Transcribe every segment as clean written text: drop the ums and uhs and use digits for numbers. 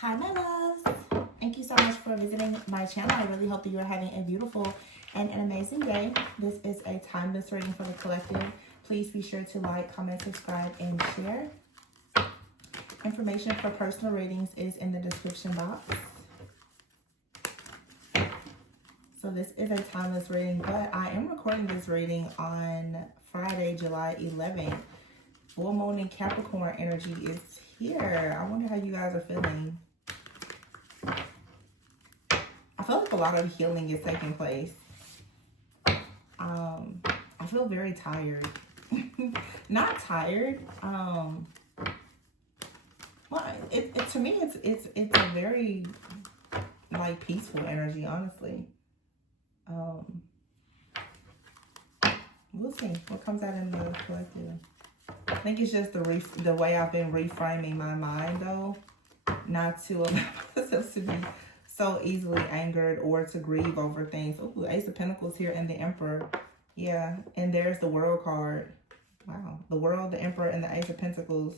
Hi, my loves. Thank you so much for visiting my channel. I really hope that you are having a beautiful and an amazing day. This is a timeless reading for the collective. Please be sure to like, comment, subscribe, and share. Information for personal readings is in the description box. So this is a timeless reading, but I am recording this reading on Friday, July 11th. Full moon in Capricorn energy is here. I wonder how you guys are feeling. I feel like a lot of healing is taking place. I feel very tired. Not tired. Well, to me, it's a very like peaceful energy, honestly. We'll see what comes out in the collective. I think it's just the way I've been reframing my mind, though, not to allow myself to be so easily angered or to grieve over things. Oh, Ace of Pentacles here and the Emperor. Yeah, and there's the World card. Wow, the World, the Emperor, and the Ace of Pentacles.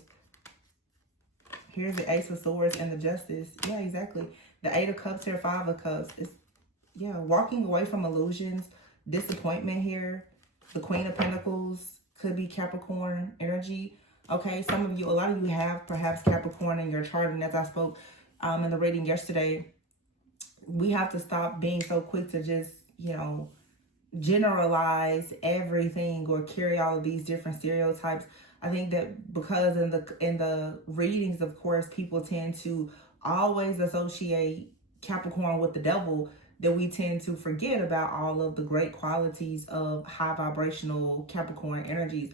Here's the Ace of Swords and the Justice. Yeah, exactly. The Eight of Cups here, Five of Cups. It's, yeah, walking away from illusions, disappointment here. The Queen of Pentacles could be Capricorn energy. Okay, some of you, a lot of you have perhaps Capricorn in your chart, and as I spoke in the reading yesterday, we have to stop being so quick to just, you know, generalize everything or carry all of these different stereotypes. I think that because in the readings, of course, people tend to always associate Capricorn with the devil, that we tend to forget about all of the great qualities of high vibrational Capricorn energies.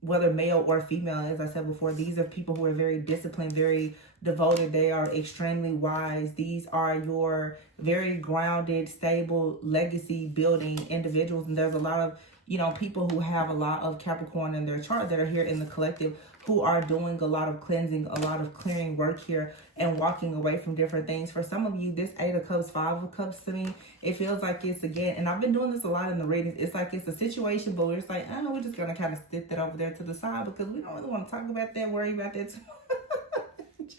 Whether male or female, as I said before, these are people who are very disciplined, very devoted. They are extremely wise. These are your very grounded, stable, legacy building individuals. And there's a lot of, you know, people who have a lot of Capricorn in their chart that are here in the collective who are doing a lot of cleansing, a lot of clearing work here and walking away from different things. For some of you, this Eight of Cups, Five of Cups to me, it feels like it's again, and I've been doing this a lot in the readings, it's like it's a situation, but we're just like, oh, we're just going to kind of sit that over there to the side because we don't really want to talk about that, worry about that too much.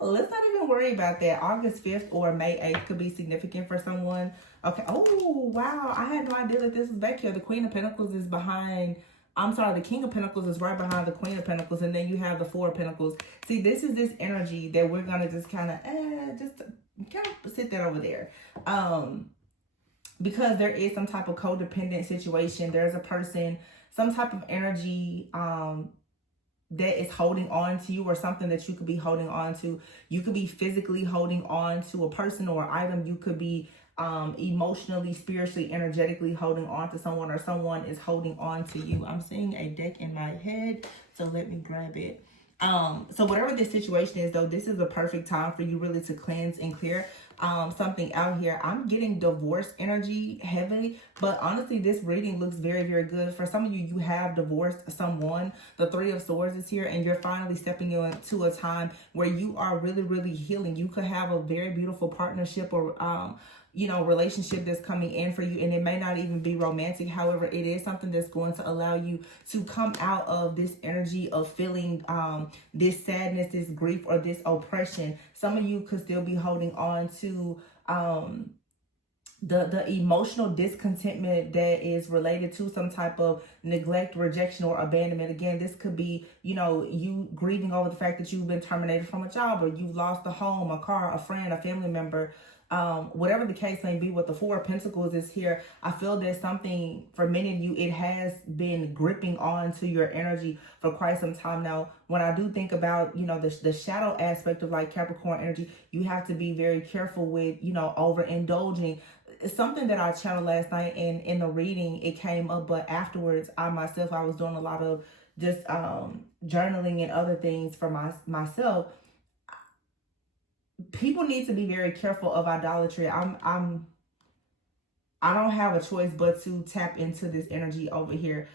Let's not even worry about that. August 5th or May 8th could be significant for someone. Okay. Oh, wow. I had no idea that this was back here. The Queen of Pentacles is behind. I'm sorry, the King of Pentacles is right behind the Queen of Pentacles, and then you have the Four of Pentacles. See, this is this energy that we're going to just kind of, just kind of sit that over there. Because there is some type of codependent situation. There's a person, some type of energy, that is holding on to you, or something that you could be holding on to. You could be physically holding on to a person or item. You could be emotionally, spiritually, energetically holding on to someone, or someone is holding on to you. I'm seeing a deck in my head, so let me grab it. So whatever this situation is, though, this is a perfect time for you really to cleanse and clear something out here. I'm getting divorce energy heavily, but honestly, this reading looks very, very good. For some of you, you have divorced someone. The Three of Swords is here, and you're finally stepping into a time where you are really, really healing. You could have a very beautiful partnership or you know, relationship that's coming in for you, and it may not even be romantic. However, it is something that's going to allow you to come out of this energy of feeling this sadness, this grief, or this oppression. Some of you could still be holding on to the emotional discontentment that is related to some type of neglect, rejection, or abandonment. Again, this could be, you know, you grieving over the fact that you've been terminated from a job, or you've lost a home, a car, a friend, a family member. Whatever the case may be, with the Four of Pentacles is here, I feel there's something, for many of you, it has been gripping on to your energy for quite some time now. When I do think about, you know, the shadow aspect of like Capricorn energy, you have to be very careful with, you know, overindulging. It's something that I channeled last night, and in the reading it came up, but afterwards I was doing a lot of just journaling and other things for myself. People need to be very careful of idolatry. I don't have a choice but to tap into this energy over here,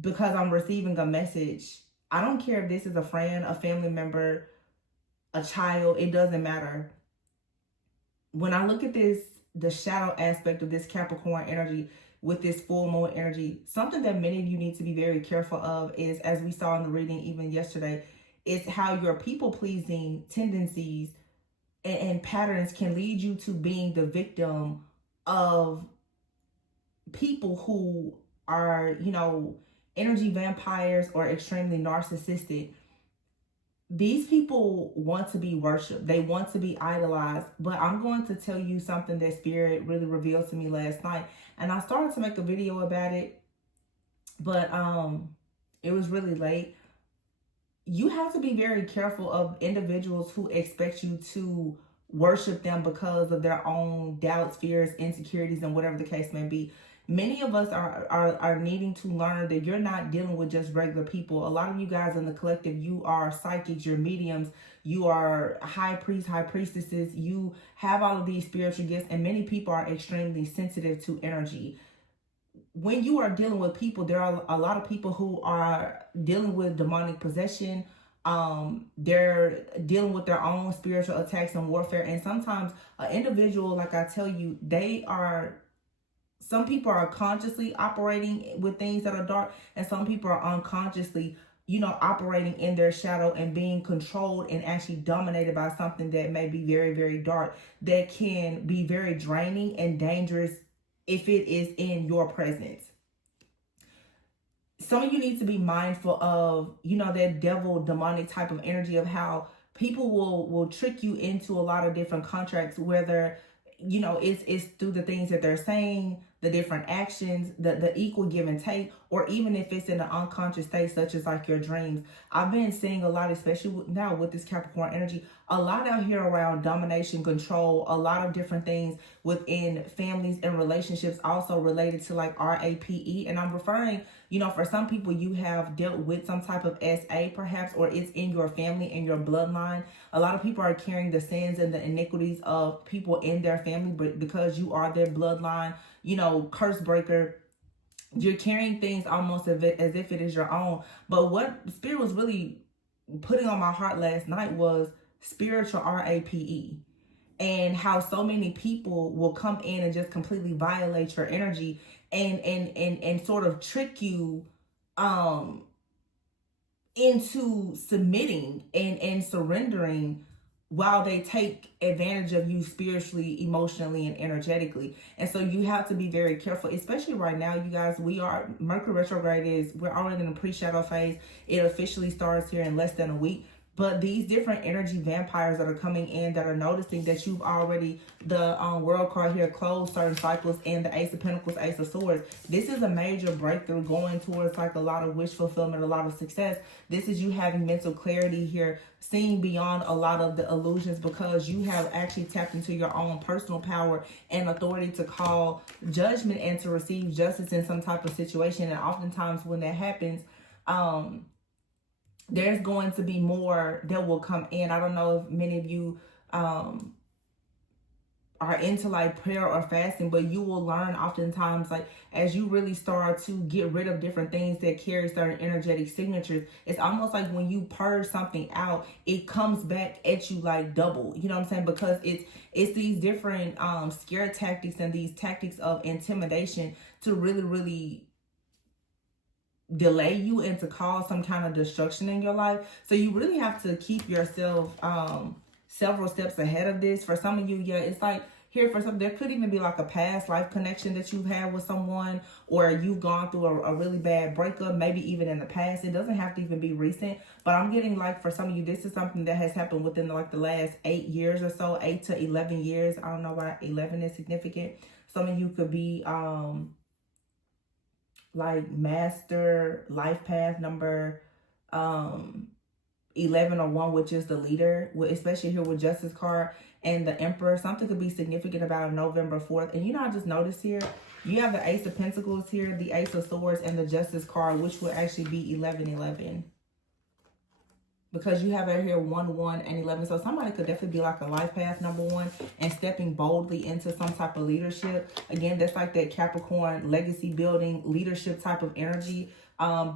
because I'm receiving a message. I don't care if this is a friend, a family member, a child, it doesn't matter. When I look at this, the shadow aspect of this Capricorn energy with this full moon energy, something that many of you need to be very careful of is, as we saw in the reading even yesterday, It's how your people-pleasing tendencies and patterns can lead you to being the victim of people who are, you know, energy vampires or extremely narcissistic. These people want to be worshipped. They want to be idolized. But I'm going to tell you something that Spirit really revealed to me last night. And I started to make a video about it, but it was really late. You have to be very careful of individuals who expect you to worship them because of their own doubts, fears, insecurities, and whatever the case may be. Many of us are needing to learn that you're not dealing with just regular people. A lot of you guys in the collective, you are psychics, you're mediums, you are high priests, high priestesses, you have all of these spiritual gifts, and many people are extremely sensitive to energy. When you are dealing with people, there are a lot of people who are dealing with demonic possession. They're dealing with their own spiritual attacks and warfare. And sometimes an individual, like I tell you, some people are consciously operating with things that are dark, and some people are unconsciously, you know, operating in their shadow and being controlled and actually dominated by something that may be very, very dark, that can be very draining and dangerous if it is in your presence. Some of you need to be mindful of, you know, that devil demonic type of energy of how people will trick you into a lot of different contracts, whether, you know, it's through the things that they're saying, the different actions, the equal give and take, or even if it's in an unconscious state, such as like your dreams. I've been seeing a lot, especially now with this Capricorn energy, a lot out here around domination, control, a lot of different things within families and relationships, also related to like RAPE. And I'm referring, you know, for some people, you have dealt with some type of SA perhaps, or it's in your family, in your bloodline. A lot of people are carrying the sins and the iniquities of people in their family, but because you are their bloodline, you know, curse breaker, you're carrying things almost as if it is your own. But what Spirit was really putting on my heart last night was spiritual RAPE, and how so many people will come in and just completely violate your energy and sort of trick you into submitting and surrendering, while they take advantage of you spiritually, emotionally, and energetically. And so you have to be very careful, especially right now, you guys. Mercury retrograde we're already in the pre-shadow phase. It officially starts here in less than a week. But these different energy vampires that are coming in, that are noticing that you've already, the world card here, closed certain cycles, and the Ace of Pentacles, Ace of Swords. This is a major breakthrough going towards like a lot of wish fulfillment, a lot of success. This is you having mental clarity here, seeing beyond a lot of the illusions, because you have actually tapped into your own personal power and authority to call judgment and to receive justice in some type of situation. And oftentimes when that happens, there's going to be more that will come in. I don't know if many of you are into like prayer or fasting, but you will learn oftentimes, like as you really start to get rid of different things that carry certain energetic signatures, it's almost like when you purge something out, it comes back at you like double. You know what I'm saying? Because it's these different scare tactics and these tactics of intimidation to really delay you and to cause some kind of destruction in your life. So you really have to keep yourself several steps ahead of this. For some of you, yeah, it's like here for some, there could even be like a past life connection that you've had with someone, or you've gone through a really bad breakup, maybe even in the past. It doesn't have to even be recent, but I'm getting like for some of you, this is something that has happened within like the last 8 years or so, 8 to 11 years. I don't know why 11 is significant. Some of you could be like master life path number 11 or 1, which is the leader, especially here with Justice card and the Emperor. Something could be significant about November 4th. And you know, I just noticed here, you have the Ace of Pentacles here, the Ace of Swords, and the Justice card, which will actually be 11-11. Because you have it here 1, 1, and 11. So somebody could definitely be like a life path number 1 and stepping boldly into some type of leadership. Again, that's like that Capricorn legacy building leadership type of energy.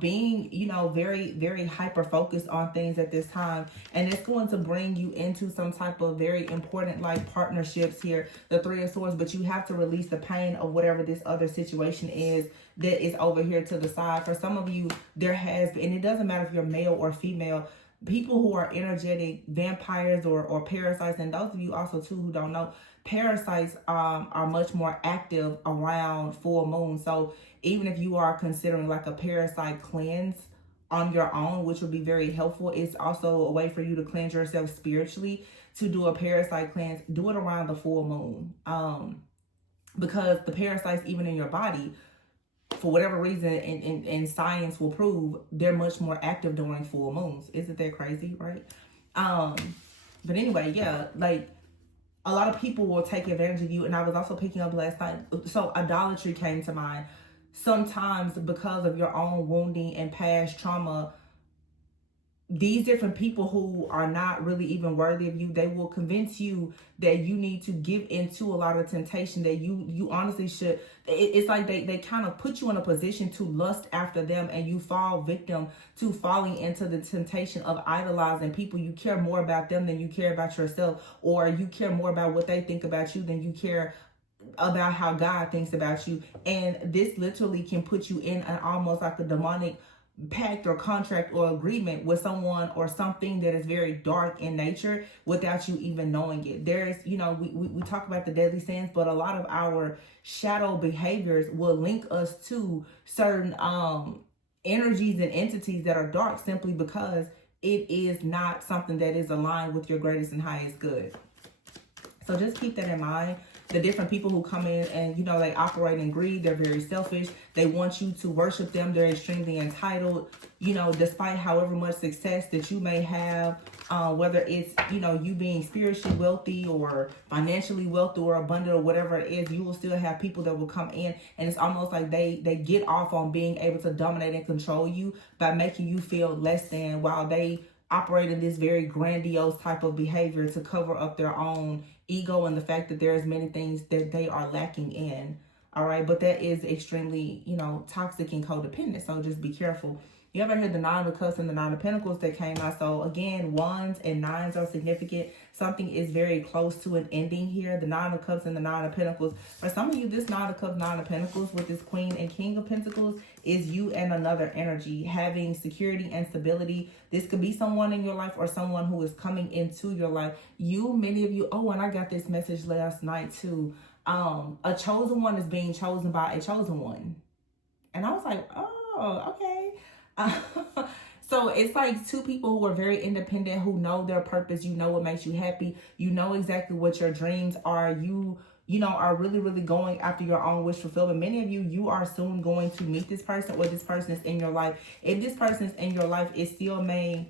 Being, you know, very, very hyper focused on things at this time. And it's going to bring you into some type of very important like partnerships here, the 3 of Swords. But you have to release the pain of whatever this other situation is that is over here to the side. For some of you, there has been, and it doesn't matter if you're male or female, people who are energetic vampires or parasites, and those of you also too who don't know, parasites are much more active around full moon. So even if you are considering like a parasite cleanse on your own, which would be very helpful, it's also a way for you to cleanse yourself spiritually. To do a parasite cleanse, do it around the full moon, because the parasites even in your body, for whatever reason, and science will prove, they're much more active during full moons. Isn't that crazy, right? But anyway, yeah, like a lot of people will take advantage of you. And I was also picking up last night, so idolatry came to mind. Sometimes because of your own wounding and past trauma, these different people who are not really even worthy of you, they will convince you that you need to give into a lot of temptation, that you honestly should. It's like they kind of put you in a position to lust after them, and you fall victim to falling into the temptation of idolizing people. You care more about them than you care about yourself, or you care more about what they think about you than you care about how God thinks about you. And this literally can put you in an almost like a demonic pact or contract or agreement with someone or something that is very dark in nature without you even knowing it. There's, we talk about the deadly sins, but a lot of our shadow behaviors will link us to certain energies and entities that are dark, simply because it is not something that is aligned with your greatest and highest good. So just keep that in mind. The different people who come in and, they operate in greed. They're very selfish. They want you to worship them. They're extremely entitled, despite however much success that you may have, whether it's, you being spiritually wealthy or financially wealthy or abundant or whatever it is, you will still have people that will come in, and it's almost like they get off on being able to dominate and control you by making you feel less than, while they operate in this very grandiose type of behavior to cover up their own ego and the fact that there's many things that they are lacking in. All right, but that is extremely, toxic and codependent. So just be careful. You ever heard the Nine of Cups and the Nine of Pentacles that came out? So again, wands and nines are significant. Something is very close to an ending here. The Nine of Cups and the Nine of Pentacles. For some of you, this Nine of Cups, Nine of Pentacles with this Queen and King of Pentacles is you and another energy having security and stability. This could be someone in your life or someone who is coming into your life. Many of you, and I got this message last night too. A chosen one is being chosen by a chosen one. And I was like, oh, okay. So it's like two people who are very independent, who know their purpose. You know what makes you happy. You know exactly what your dreams are. You are really, really going after your own wish fulfillment. Many of you are soon going to meet this person, or this person is in your life. If this person is in your life, it still may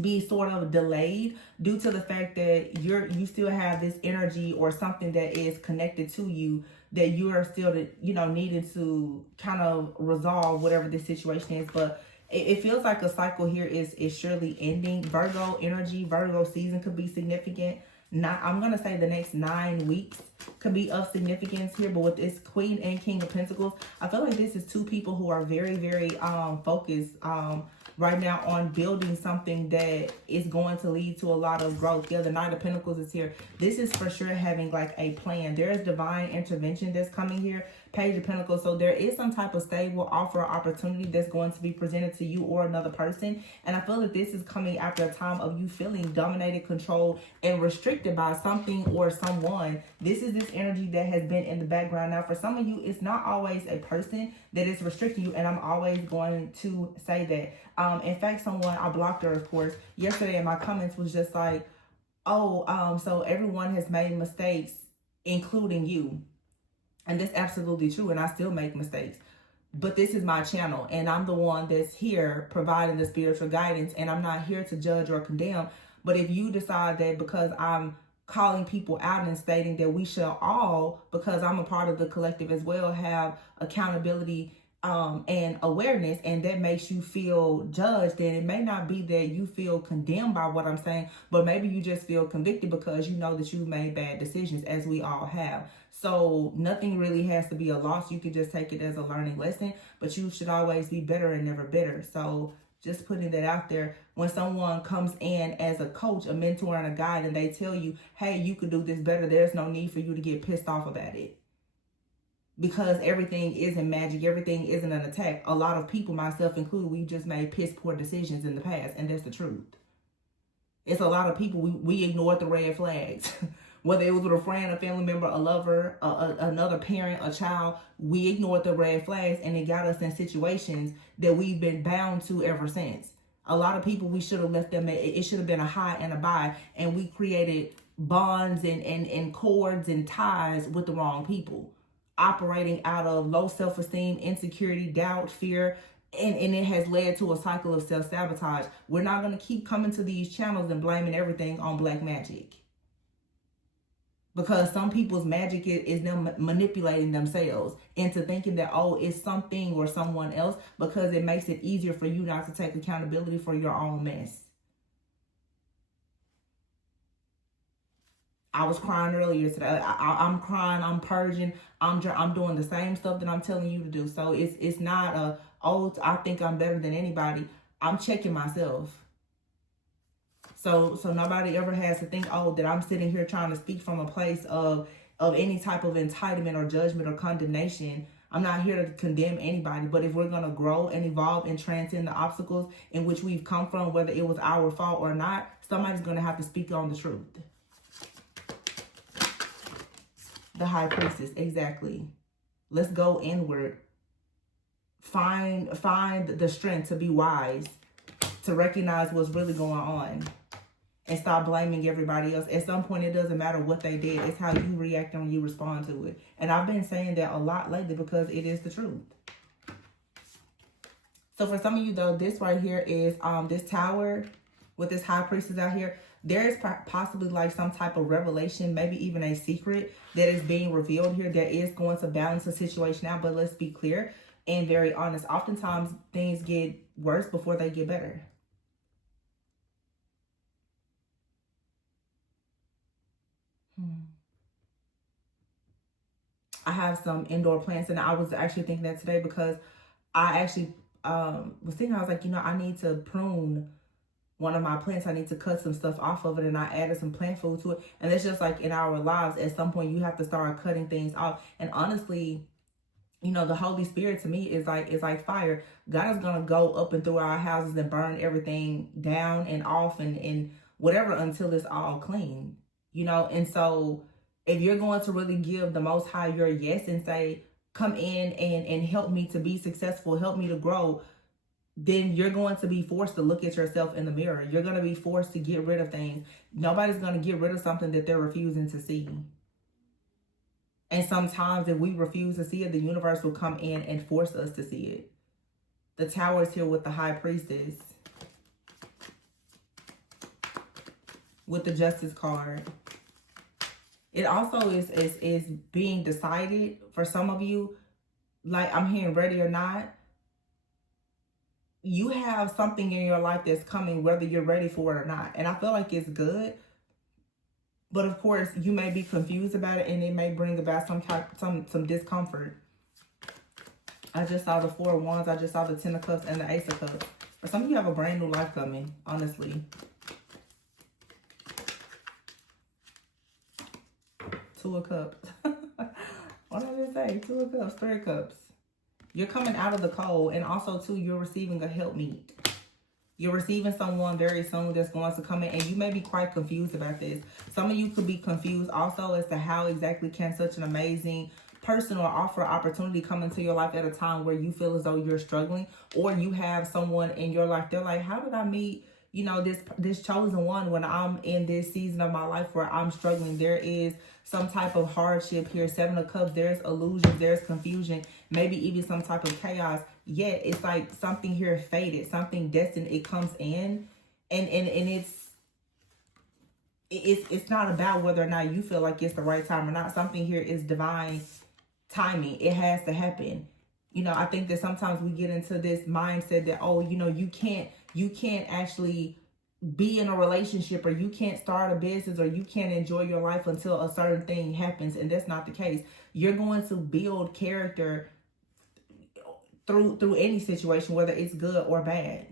be sort of delayed due to the fact that you still have this energy or something that is connected to you that you are still, needing to kind of resolve whatever this situation is. But it feels like a cycle here is surely ending. Virgo energy, Virgo season could be significant. I'm going to say the next 9 weeks could be of significance here. But with this Queen and King of Pentacles, I feel like this is two people who are very, very focused right now on building something that is going to lead to a lot of growth. Yeah, the Knight of Pentacles is here. This is for sure having like a plan. There is divine intervention that's coming here. Page of Pentacles. So there is some type of stable offer or opportunity that's going to be presented to you or another person. And I feel that this is coming after a time of you feeling dominated, controlled, and restricted by something or someone. This is this energy that has been in the background. Now, for some of you, it's not always a person that is restricting you. And I'm always going to say that. In fact, I blocked her, of course, yesterday in my comments was just like, so everyone has made mistakes, including you. And that's absolutely true. And I still make mistakes. But this is my channel. And I'm the one that's here providing the spiritual guidance. And I'm not here to judge or condemn. But if you decide that because I'm calling people out and stating that we shall all, because I'm a part of the collective as well, have accountability and awareness, and that makes you feel judged, then it may not be that you feel condemned by what I'm saying, but maybe you just feel convicted because you know that you've made bad decisions, as we all have. So nothing really has to be a loss. You could just take it as a learning lesson, but you should always be better and never bitter. So just putting that out there. When someone comes in as a coach, a mentor, and a guide, and they tell you, hey, you could do this better, there's no need for you to get pissed off about it. because everything isn't magic, everything isn't an attack. A lot of people, myself included, we just made piss poor decisions in the past, and that's the truth. It's a lot of people, we ignored the red flags. Whether it was with a friend, a family member, a lover, another parent, a child, we ignored the red flags, and it got us in situations that we've been bound to ever since. A lot of people, we should have left them, it should have been a high and a bye, and we created bonds and cords and ties with the wrong people, operating out of low self-esteem, insecurity, doubt, fear, and it has led to a cycle of self-sabotage. We're not going to keep coming to these channels and blaming everything on black magic, because some people's magic is them manipulating themselves into thinking that, oh, it's something or someone else, because it makes it easier for you not to take accountability for your own mess. I was crying earlier today. I'm crying, I'm purging, I'm doing the same stuff that I'm telling you to do. So it's not I think I'm better than anybody. I'm checking myself. So nobody ever has to think, oh, that I'm sitting here trying to speak from a place of any type of entitlement or judgment or condemnation. I'm not here to condemn anybody, but if we're going to grow and evolve and transcend the obstacles in which we've come from, whether it was our fault or not, somebody's going to have to speak on the truth. The High Priestess, exactly. Let's go inward. Find the strength to be wise, to recognize what's really going on, and stop blaming everybody else. At some point, it doesn't matter what they did. It's how you react and you respond to it. And I've been saying that a lot lately because it is the truth. So for some of you, though, this right here is this Tower with this High Priestess out here. There is possibly like some type of revelation, maybe even a secret that is being revealed here that is going to balance the situation out. But let's be clear and very honest. Oftentimes, things get worse before they get better. I have some indoor plants, and I was actually thinking that today because I actually was thinking, I was like, I need to prune one of my plants. I need to cut some stuff off of it, and I added some plant food to it. And it's just like in our lives, at some point you have to start cutting things off. And honestly, the Holy Spirit to me is like fire. God is gonna go up and through our houses and burn everything down and off and whatever until it's all clean. And so if you're going to really give the Most High your yes and say, come in and help me to be successful, help me to grow, then you're going to be forced to look at yourself in the mirror. You're going to be forced to get rid of things. Nobody's going to get rid of something that they're refusing to see. And sometimes if we refuse to see it, the universe will come in and force us to see it. The Tower is here with the High Priestess, with the Justice card. It also is being decided for some of you, like I'm hearing ready or not. You have something in your life that's coming, whether you're ready for it or not. And I feel like it's good. But of course, you may be confused about it, and it may bring about some discomfort. I just saw the Four of Wands. I just saw the Ten of Cups and the Ace of Cups. For some of you have a brand new life coming, honestly. Two of Cups. What did I say? Two of Cups, Three of Cups. You're coming out of the cold, and also, too, you're receiving a helpmeet. You're receiving someone very soon that's going to come in, and you may be quite confused about this. Some of you could be confused also as to how exactly can such an amazing person or offer opportunity come into your life at a time where you feel as though you're struggling, or you have someone in your life, they're like, how did I meet this chosen one when I'm in this season of my life where I'm struggling? There is some type of hardship here. Seven of Cups, there's illusions, there's confusion, maybe even some type of chaos. Yet it's like something here fated, something destined. It comes in, and it's not about whether or not you feel like it's the right time or not. Something here is divine timing. It has to happen. I think that sometimes we get into this mindset that, oh, you can't actually be in a relationship, or you can't start a business, or you can't enjoy your life until a certain thing happens. And that's not the case. You're going to build character through any situation, whether it's good or bad.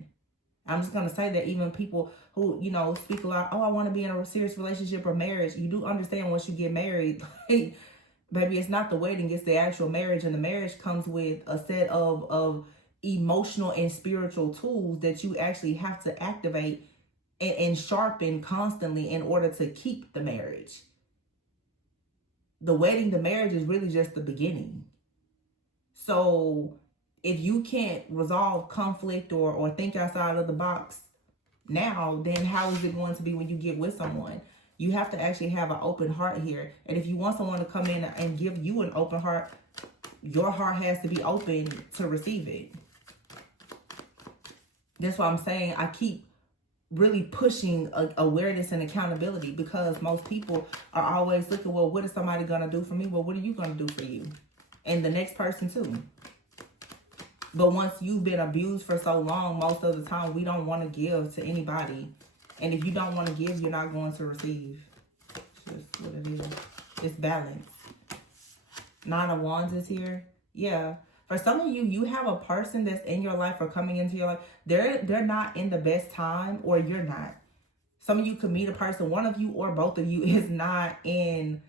I'm just going to say that even people who, speak a lot, oh, I want to be in a serious relationship or marriage, you do understand once you get married, Baby, it's not the wedding, it's the actual marriage. And the marriage comes with a set of emotional and spiritual tools that you actually have to activate and sharpen constantly in order to keep the marriage. The wedding, the marriage is really just the beginning. So if you can't resolve conflict or think outside of the box now, then how is it going to be when you get with someone? You have to actually have an open heart here. And if you want someone to come in and give you an open heart, your heart has to be open to receive it. That's why I'm saying I keep really pushing awareness and accountability, because most people are always looking, well, what is somebody going to do for me? Well, what are you going to do for you? And the next person too. But once you've been abused for so long, most of the time we don't want to give to anybody. And if you don't want to give, you're not going to receive. It's just what it is. It's balance. Nine of Wands is here. Yeah. For some of you, you have a person that's in your life or coming into your life. They're not in the best time, or you're not. Some of you could meet a person, one of you or both of you is not in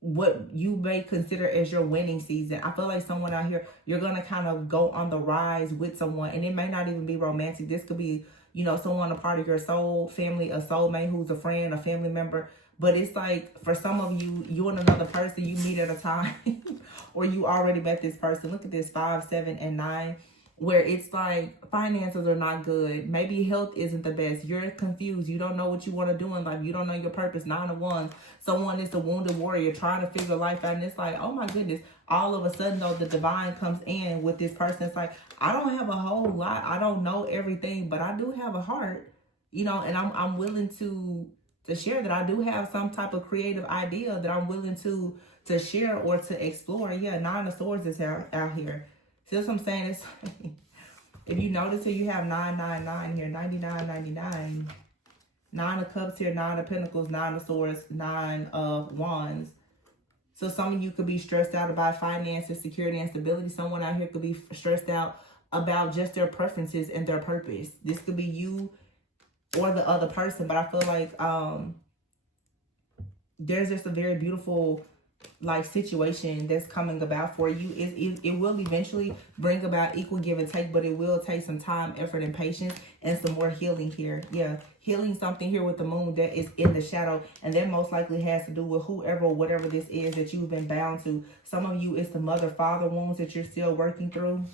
what you may consider as your winning season. I feel like someone out here, you're going to kind of go on the rise with someone, and it may not even be romantic. This could be, you know, someone a part of your soul family, a soulmate who's a friend, a family member. But it's like, for some of you, you and another person you meet at a time or you already met this person. Look at this 5, 7, and 9, where it's like finances are not good. Maybe health isn't the best. You're confused. You don't know what you want to do in life. You don't know your purpose. 9 of Wands. Someone is a wounded warrior trying to figure life out. And it's like, oh my goodness. All of a sudden, though, the divine comes in with this person. It's like, I don't have a whole lot. I don't know everything, but I do have a heart, you know, and I'm willing to share that. I do have some type of creative idea that I'm willing to share or to explore. Yeah, 9 of Swords is out here. See what I'm saying? It's if you notice here, you have 999 here, 9999. 9 of Cups here, 9 of Pentacles, 9 of Swords, 9 of Wands. So some of you could be stressed out about finances, security, and stability. Someone out here could be stressed out about just their preferences and their purpose. This could be you or the other person, but I feel like there's just a very beautiful like situation that's coming about for you. It will eventually bring about equal give and take, but it will take some time, effort, and patience, and some more healing here. Yeah, healing something here with the moon that is in the shadow, and that most likely has to do with whoever or whatever this is that you've been bound to. Some of you, it's the mother-father wounds that you're still working through.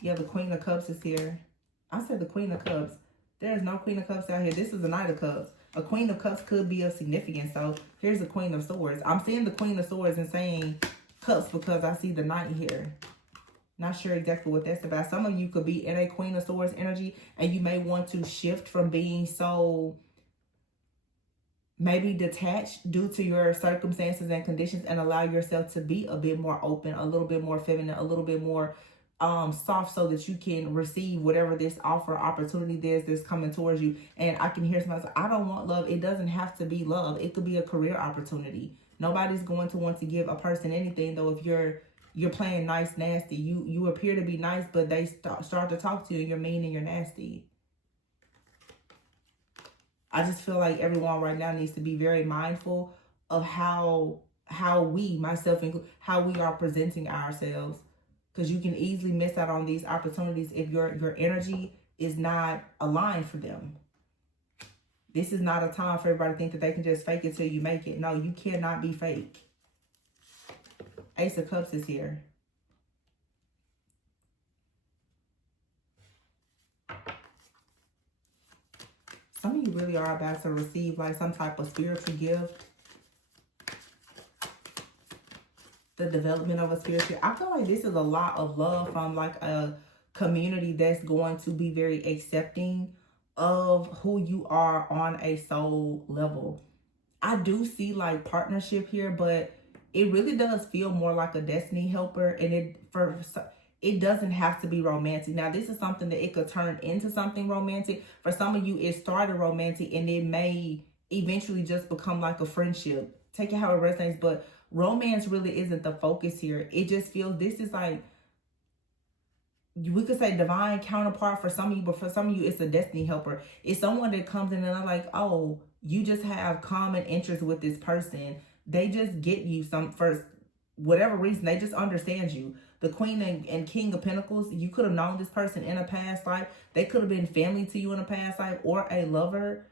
Yeah, the Queen of Cups is here. I said the Queen of Cups. There's no Queen of Cups out here. This is a Knight of Cups. A Queen of Cups could be of significance. So here's the Queen of Swords. I'm seeing the Queen of Swords and saying Cups because I see the Knight here. Not sure exactly what that's about. Some of you could be in a Queen of Swords energy, and you may want to shift from being so maybe detached due to your circumstances and conditions, and allow yourself to be a bit more open, a little bit more feminine, a little bit more soft, so that you can receive whatever this offer opportunity is that's coming towards you. And I can hear somebody say, I don't want love. It doesn't have to be love. It could be a career opportunity. Nobody's going to want to give a person anything, though, if you're playing nice nasty. You appear to be nice, but they start to talk to you and you're mean and you're nasty. I just feel like everyone right now needs to be very mindful of how we, myself included, how we are presenting ourselves. Because you can easily miss out on these opportunities if your energy is not aligned for them. This is not a time for everybody to think that they can just fake it till you make it. No, you cannot be fake. Ace of Cups is here. Some of you really are about to receive like some type of spiritual gift. The development of a spiritual. I feel like this is a lot of love from like a community that's going to be very accepting of who you are on a soul level. I do see like partnership here, but it really does feel more like a destiny helper, and it doesn't have to be romantic. Now, this is something that it could turn into something romantic. For some of you, it started romantic and it may eventually just become like a friendship. Take it how it resonates, but romance really isn't the focus here. It just feels this is like, we could say divine counterpart for some of you, but for some of you, it's a destiny helper. It's someone that comes in and they're like, oh, you just have common interest with this person they just get you some, for whatever reason, they just understand you. The Queen and King of Pentacles, you could have known this person in a past life. They could have been family to you in a past life, or a lover.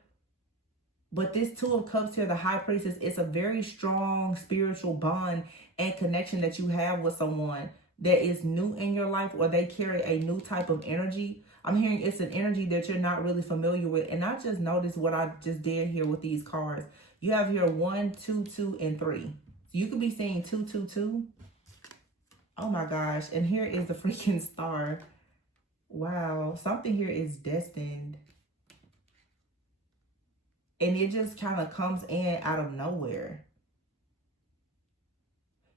But this Two of Cups here, the High Priestess, it's a very strong spiritual bond and connection that you have with someone that is new in your life, or they carry a new type of energy. I'm hearing it's an energy that you're not really familiar with. And I just noticed what I just did here with these cards. You have here 1, 2, 2, and 3. So you could be seeing 2, 2, 2. Oh my gosh. And here is the freaking star. Wow. Something here is destined. And it just kind of comes in out of nowhere.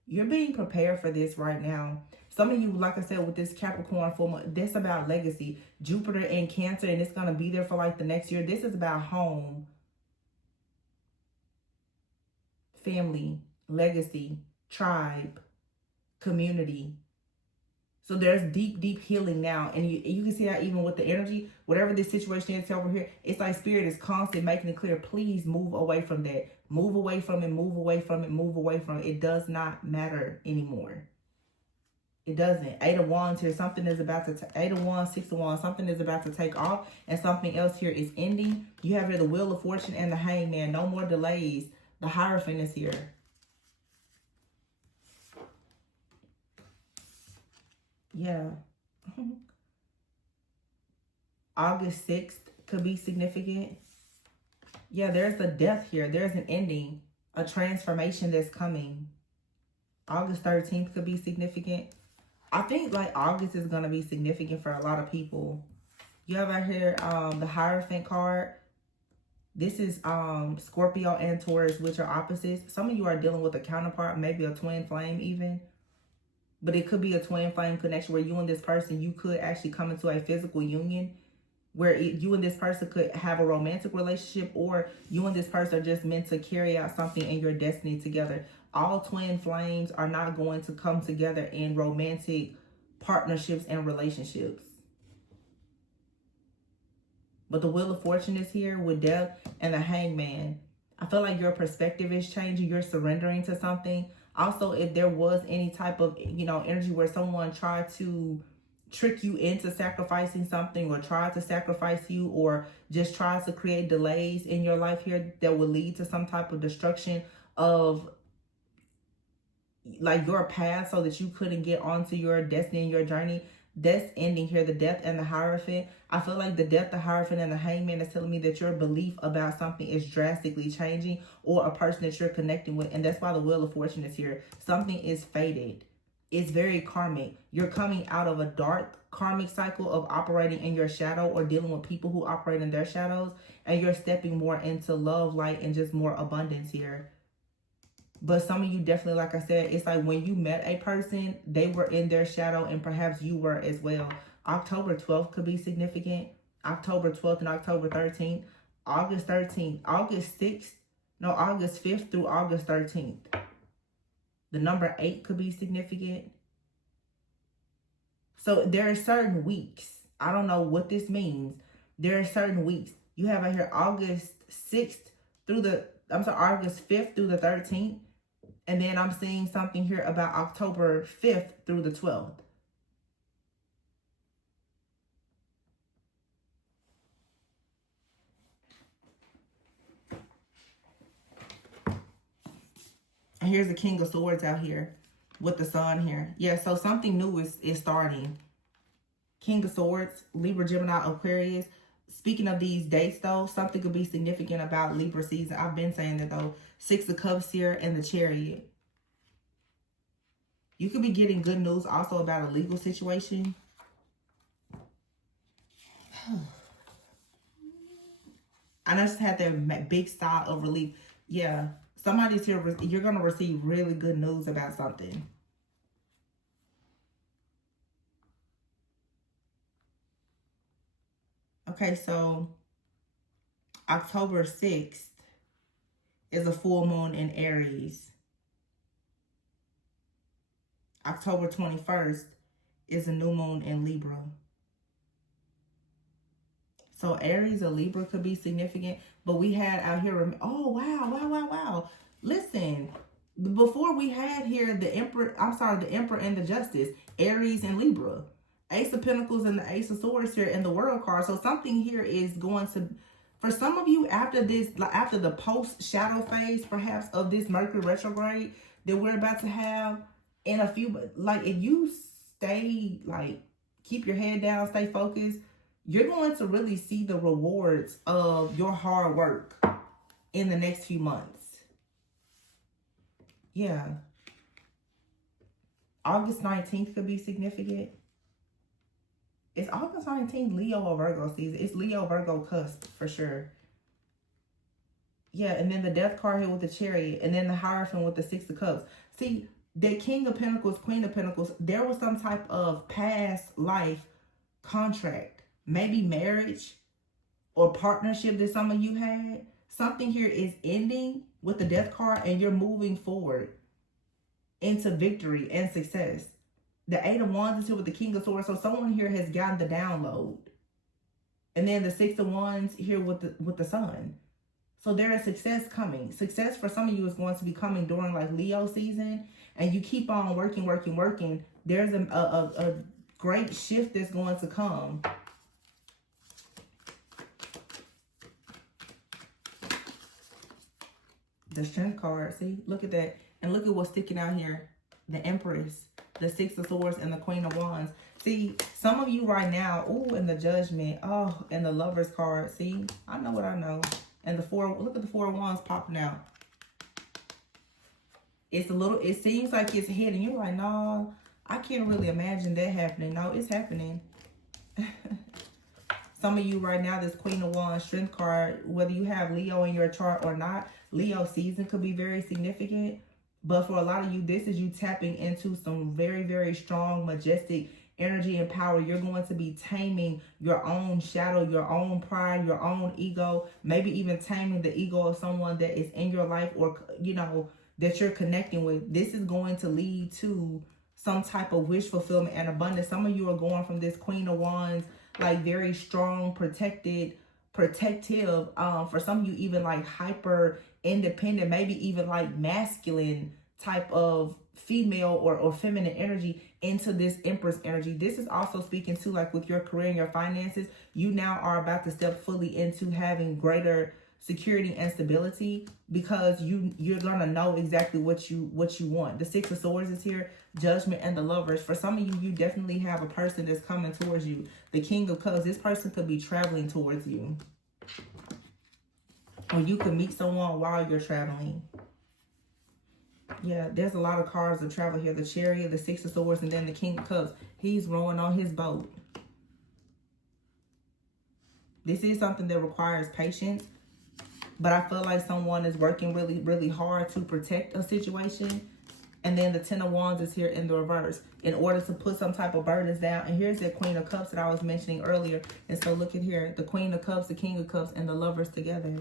You're being prepared for this right now. Some of you, like I said, with this Capricorn full moon, this is about legacy. Jupiter in Cancer, and it's going to be there for like the next year. This is about home, family, legacy, tribe, community. So there's deep, deep healing now. And you can see how even with the energy, whatever this situation is over here, it's like Spirit is constantly making it clear, please move away from that. Move away from it, move away from it, move away from it. It does not matter anymore. It doesn't. 8 of Wands here, something is about to, 8 of Wands, 6 of Wands, something is about to take off, and something else here is ending. You have here the Wheel of Fortune and the Hangman. No more delays. The Hierophant is here. Yeah. August 6th could be significant. Yeah, there's a death here. There's an ending, a transformation that's coming. August 13th could be significant. I think like August is going to be significant for a lot of people. You have out here the Hierophant card. This is Scorpio and Taurus, which are opposites. Some of you are dealing with a counterpart, maybe a twin flame even. But it could be a twin flame connection where you and this person, you could actually come into a physical union where you and this person could have a romantic relationship, or you and this person are just meant to carry out something in your destiny together. All twin flames are not going to come together in romantic partnerships and relationships. But the Wheel of Fortune is here with Death and the Hangman. I feel like your perspective is changing. You're surrendering to something. Also, if there was any type of, energy where someone tried to trick you into sacrificing something, or try to sacrifice you, or just try to create delays in your life here that would lead to some type of destruction of like your path so that you couldn't get onto your destiny and your journey, that's ending here. The Death and the Hierophant. I feel like the Death, the Hierophant, and the Hangman is telling me that your belief about something is drastically changing, or a person that you're connecting with. And that's why the Wheel of Fortune is here. Something is fated. It's very karmic. You're coming out of a dark karmic cycle of operating in your shadow, or dealing with people who operate in their shadows. And you're stepping more into love, light, and just more abundance here. But some of you definitely, like I said, it's like when you met a person, they were in their shadow, and perhaps you were as well. October 12th could be significant. October 12th and October 13th. August 13th. August 5th through August 13th. The number 8 could be significant. So there are certain weeks. I don't know what this means. There are certain weeks. You have out here August 5th through the 13th. And then I'm seeing something here about October 5th through the 12th. And here's the King of Swords out here with the Sun here. Yeah, so something new is starting. King of Swords, Libra, Gemini, Aquarius. Speaking of these dates, though, something could be significant about Libra season. I've been saying that, though. 6 of Cups here and the Chariot. You could be getting good news also about a legal situation. I just had that big sigh of relief. Yeah. Somebody's here. You're going to receive really good news about something. Okay, so October 6th is a full moon in Aries. October 21st is a new moon in Libra. So Aries or Libra could be significant. But we had out here, oh, wow. Listen, Before we had here the Emperor, the Emperor and the Justice, Aries and Libra, Ace of Pentacles and the Ace of Swords here, and the World card. So something here is going to, for some of you, after this, like after the post shadow phase, perhaps, of this Mercury retrograde that we're about to have in a few, like if you stay, like keep your head down, stay focused, you're going to really see the rewards of your hard work in the next few months. Yeah. August 19th could be significant. It's August 19th, Leo or Virgo season. It's Leo, Virgo cusp for sure. Yeah, and then the Death card here with the Chariot. And then the Hierophant with the Six of Cups. See, the King of Pentacles, Queen of Pentacles, there was some type of past life contract. Maybe marriage or partnership that some of you had. Something here is ending with the Death card, and you're moving forward into victory and success. The Eight of Wands is here with the King of Swords. So someone here has gotten the download. And then the Six of Wands here with the Sun. So there is success coming. Success for some of you is going to be coming during like Leo season. And you keep on working. There's a great shift that's going to come. The Strength card, see? Look at that. And look at what's sticking out here. The Empress, the Six of Swords, and the Queen of Wands. See, some of you right now, ooh, and the Judgment. Oh, and the Lovers card. See, I know what I know. And the look at the Four of Wands popping out. It's a little, it seems like it's hidden. You're like, no, I can't really imagine that happening. No, it's happening. Some of you right now, this Queen of Wands Strength card, whether you have Leo in your chart or not, Leo season could be very significant. But for a lot of you, this is you tapping into some very, very strong, majestic energy and power. You're going to be taming your own shadow, your own pride, your own ego, maybe even taming the ego of someone that is in your life or, you know, that you're connecting with. This is going to lead to some type of wish fulfillment and abundance. Some of you are going from this Queen of Wands, like very strong, protective, for some of you even like hyper independent, maybe even like masculine type of female or feminine energy into this Empress energy. This is also speaking to like with your career and your finances. You now are about to step fully into having greater security and stability because you're gonna know exactly what you want. The Six of Swords is here, Judgment, and the Lovers. For some of you, you definitely have a person that's coming towards you. The King of Cups, this person could be traveling towards you. Or you could meet someone while you're traveling. Yeah, there's a lot of cards of travel here. The Chariot, the Six of Swords, and then the King of Cups. He's rowing on his boat. This is something that requires patience. But I feel like someone is working really, really hard to protect a situation. And then the Ten of Wands is here in the reverse in order to put some type of burdens down. And here's the Queen of Cups that I was mentioning earlier. And so look at here. The Queen of Cups, the King of Cups, and the Lovers together.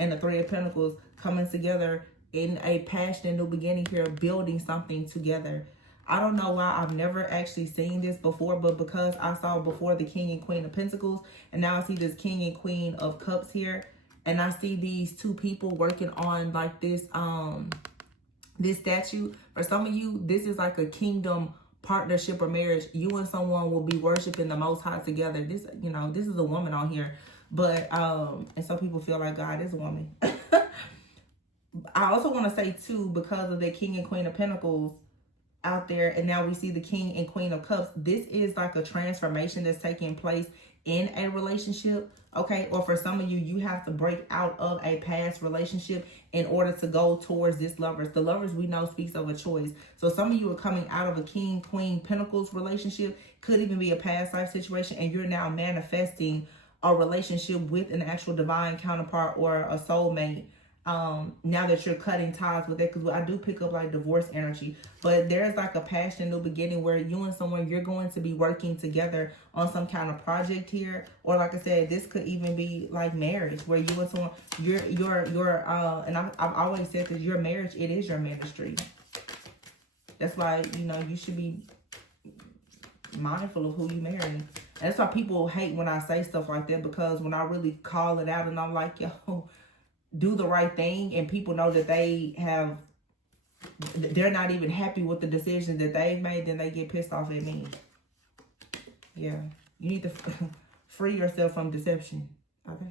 And the Three of Pentacles coming together in a passionate new beginning here, building something together. I don't know why I've never actually seen this before, but because I saw before the King and Queen of Pentacles, and now I see this King and Queen of Cups here, and I see these two people working on like this this statue. For some of you, this is like a kingdom partnership or marriage. You and someone will be worshiping the Most High together. This, you know, this is a woman on here, but and some people feel like God is a woman. I also want to say too, because of the King and Queen of Pentacles out there, and now we see the King and Queen of Cups, this is like a transformation that's taking place in a relationship, okay? Or for some of you, you have to break out of a past relationship in order to go towards this Lovers. The Lovers, we know, speaks of a choice. So some of you are coming out of a King, Queen, Pentacles relationship, could even be a past life situation, and you're now manifesting a relationship with an actual divine counterpart or a soulmate. Now that you're cutting ties with it, because I do pick up like divorce energy, but there's like a passionate new beginning where you and someone, you're going to be working together on some kind of project here, or like I said, this could even be like marriage, where you and someone, and I've always said that your marriage, it is your ministry. That's why, you know, you should be mindful of who you marry. And that's why people hate when I say stuff like that, because when I really call it out and I'm like, yo, do the right thing, and people know that they have they're not even happy with the decision that they've made, then they get pissed off at me. Yeah. You need to free yourself from deception. Okay?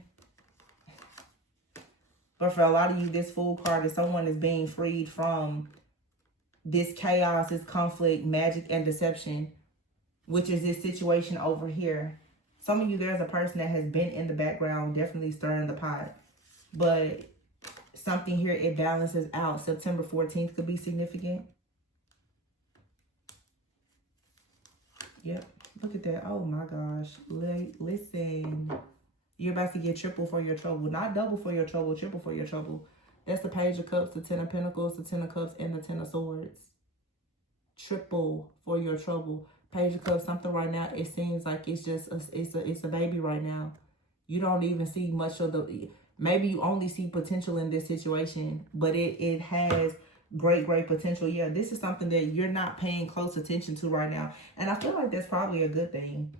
But for a lot of you, this Fool card is someone is being freed from this chaos, this conflict, magic, and deception, which is this situation over here. Some of you, there's a person that has been in the background, definitely stirring the pot. But something here, it balances out. September 14th could be significant. Yep. Look at that. Oh, my gosh. Listen. You're about to get triple for your trouble. Not double for your trouble, triple for your trouble. That's the Page of Cups, the Ten of Pentacles, the Ten of Cups, and the Ten of Swords. Triple for your trouble. Page of Cups, something right now, it seems like it's just, it's a baby right now. You don't even see much of the, maybe you only see potential in this situation, but it has great potential. Yeah, this is something that you're not paying close attention to right now. And I feel like that's probably a good thing.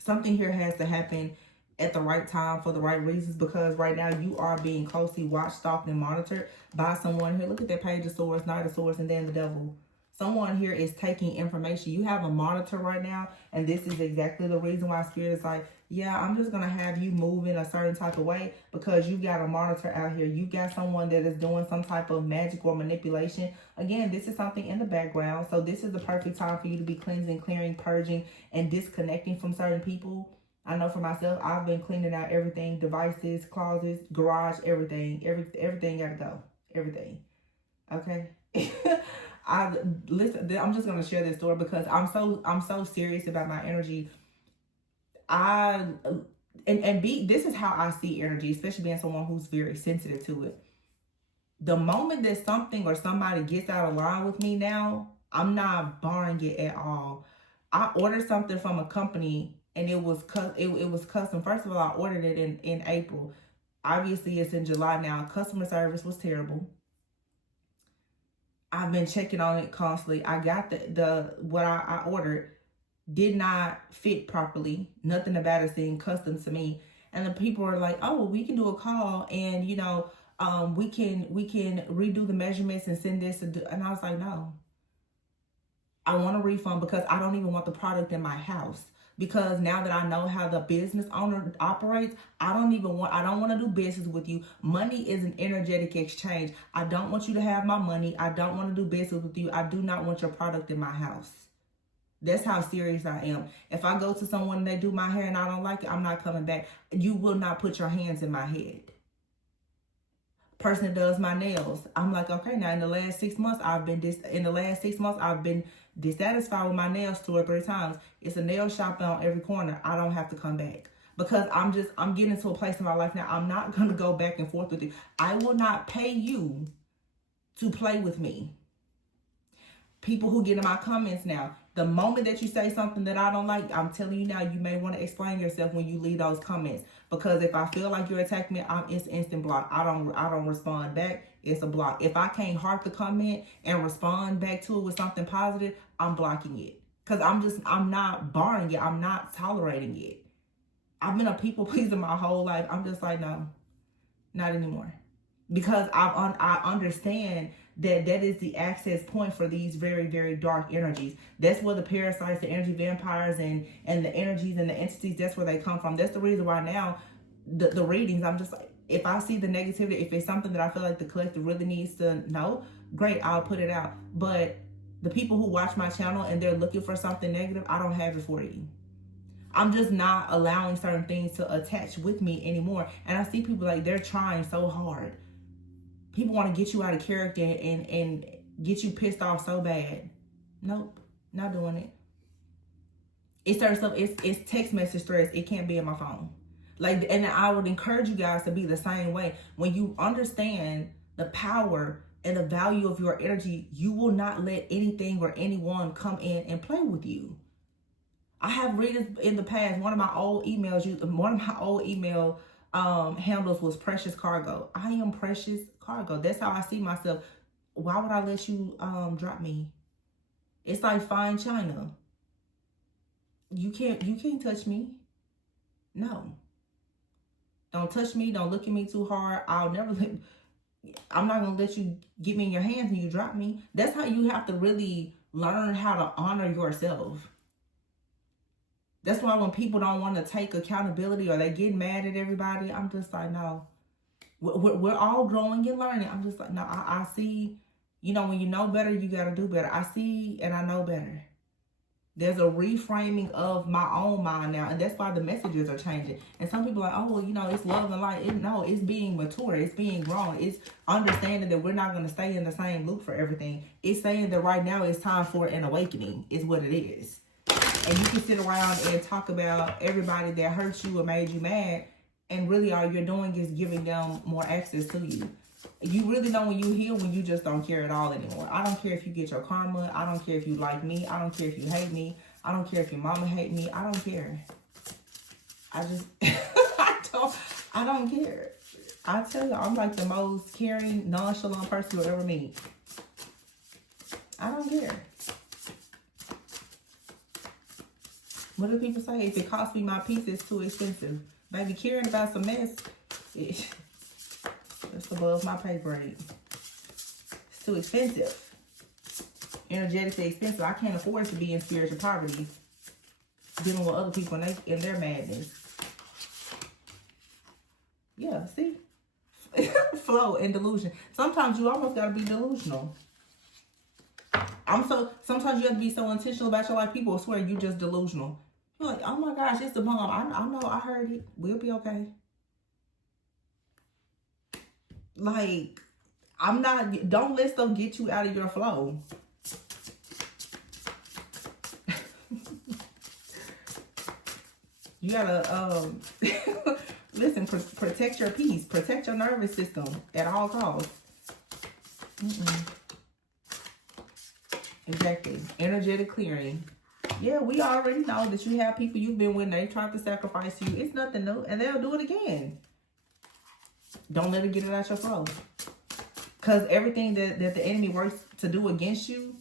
Something here has to happen at the right time for the right reasons, because right now you are being closely watched, stalked, and monitored by someone here. Look at that Page of Swords, Knight of Swords, and then the Devil. Someone here is taking information. You have a monitor right now, and this is exactly the reason why Spirit is like, yeah, I'm just going to have you move in a certain type of way, because you got a monitor out here. You got someone that is doing some type of magic or manipulation. Again, this is something in the background, so this is the perfect time for you to be cleansing, clearing, purging, and disconnecting from certain people. I know for myself, I've been cleaning out everything, devices, closets, garage, everything. Everything got to go. Everything. Okay? Listen, I'm just going to share this story because I'm so serious about my energy. This is how I see energy, especially being someone who's very sensitive to it. The moment that something or somebody gets out of line with me now, I'm not barring it at all. I ordered something from a company and it was custom. First of all, I ordered it in April. Obviously, it's in July now. Customer service was terrible. I've been checking on it constantly. I got what I ordered did not fit properly. Nothing about it seemed custom to me. And the people are like, oh, we can do a call and, you know, we can redo the measurements and send this. And I was like, no. I want a refund because I don't even want the product in my house. Because now that I know how the business owner operates, I don't want to do business with you. Money is an energetic exchange. I don't want you to have my money. I don't want to do business with you. I do not want your product in my house. That's how serious I am. If I go to someone and they do my hair and I don't like it, I'm not coming back. You will not put your hands in my head. Person that does my nails, I'm like, okay, now in the last 6 months, I've been dissatisfied with my nails 2 or 3 times. It's a nail shop on every corner. I don't have to come back because I'm getting to a place in my life now. I'm not going to go back and forth with you. I will not pay you to play with me. People who get in my comments now, the moment that you say something that I don't like, I'm telling you now, you may want to explain yourself when you leave those comments. Because if I feel like you're attacking me, it's instant block. I don't respond back. It's a block. If I can't heart the comment and respond back to it with something positive, I'm blocking it. Because I'm not barring it. I'm not tolerating it. I've been a people pleaser my whole life. I'm just like, no, not anymore. Because I understand that is the access point for these very, very dark energies. That's where the parasites, the energy vampires, and the energies and the entities, that's where they come from. That's the reason why now the readings, I'm just like, if I see the negativity, if it's something that I feel like the collective really needs to know, great, I'll put it out. But the people who watch my channel and they're looking for something negative, I don't have it for you. I'm just not allowing certain things to attach with me anymore. And I see people like they're trying so hard. People want to get you out of character and get you pissed off so bad. Nope, not doing it. It's certain stuff. It's text message stress. It can't be in my phone. Like, and I would encourage you guys to be the same way. When you understand the power and the value of your energy, you will not let anything or anyone come in and play with you. I have read in the past. One of my old email handles was Precious Cargo. I am Precious Cargo. That's how I see myself. Why would I let you drop me? It's like fine china. You can't touch me. No. Don't touch me. Don't look at me too hard. I'll never let. I'm not going to let you get me in your hands and you drop me. That's how you have to really learn how to honor yourself. That's why when people don't want to take accountability or they get mad at everybody, I'm just like, no. We're all growing and learning. I'm just like, no, I see, you know, when you know better, you got to do better. I see and I know better. There's a reframing of my own mind now, and that's why the messages are changing. And some people are like, oh, well, you know, it's love and light. No, it's being mature. It's being grown. It's understanding that we're not going to stay in the same loop for everything. It's saying that right now it's time for an awakening is what it is. And you can sit around and talk about everybody that hurt you or made you mad, and really all you're doing is giving them more access to you. You really know when you heal when you just don't care at all anymore. I don't care if you get your karma. I don't care if you like me. I don't care if you hate me. I don't care if your mama hate me. I don't care. I just, I don't care. I tell you, I'm like the most caring, nonchalant person you'll ever meet. I don't care. What do people say? If it costs me my peace, it's too expensive. Baby, caring about some mess, it's above my pay grade. It's too expensive. Energetically expensive. I can't afford to be in spiritual poverty dealing with other people and their madness. Yeah, see? Flow and delusion. Sometimes you almost gotta be delusional. Sometimes you have to be so intentional about your life, people will swear you just delusional. You're like, oh my gosh, it's the bomb. I know, I heard it. We'll be okay. Like, don't let stuff get you out of your flow. You gotta, listen, protect your peace. Protect your nervous system at all costs. Exactly. Energetic clearing. Yeah, we already know that you have people you've been with, they tried to sacrifice you. It's nothing new, and they'll do it again. Don't let it get it out your flow. Because everything that the enemy works to do against you,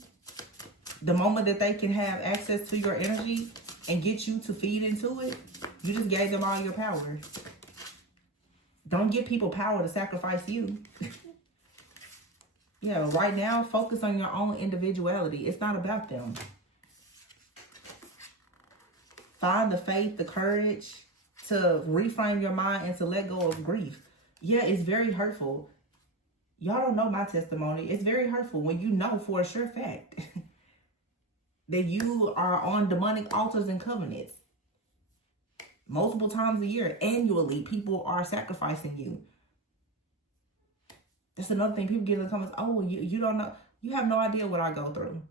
the moment that they can have access to your energy and get you to feed into it, you just gave them all your power. Don't give people power to sacrifice you. Yeah, right now, focus on your own individuality. It's not about them. Find the faith, the courage to reframe your mind and to let go of grief. Yeah, it's very hurtful. Y'all don't know my testimony. It's very hurtful when you know for a sure fact that you are on demonic altars and covenants. Multiple times a year, annually, people are sacrificing you. That's another thing. People get in the comments, oh, you don't know. You have no idea what I go through.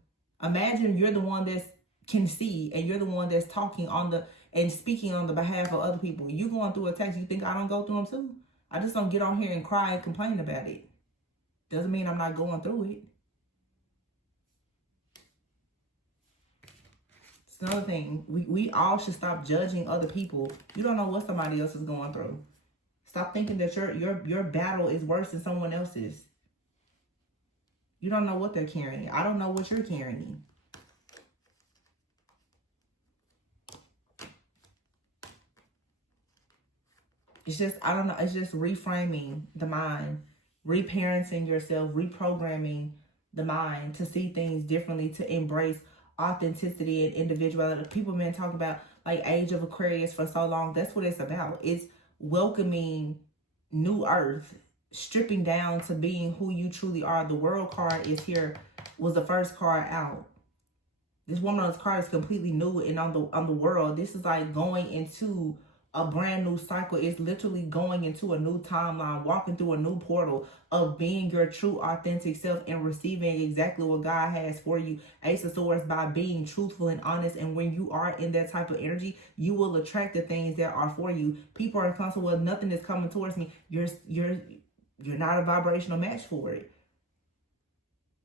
Imagine you're the one that can see and you're the one that's talking and speaking on the behalf of other people. You going through attacks, you think I don't go through them too? I just don't get on here and cry and complain about it. Doesn't mean I'm not going through it. It's another thing. We all should stop judging other people. You don't know what somebody else is going through. Stop thinking that your battle is worse than someone else's. You don't know what they're carrying. I don't know what you're carrying. It's just, I don't know, it's just reframing the mind, reparenting yourself, reprogramming the mind to see things differently, to embrace authenticity and individuality. People have been talking about like Age of Aquarius for so long. That's what it's about. It's welcoming new earth, stripping down to being who you truly are. The World card is here, was the first card out. This woman's card is completely new and on the world. This is like going into a brand new cycle. Is literally going into a new timeline, walking through a new portal of being your true authentic self and receiving exactly what God has for you. Ace of Swords, by being truthful and honest. And when you are in that type of energy, you will attract the things that are for you. People are constantly, well, nothing is coming towards me. You're not a vibrational match for it.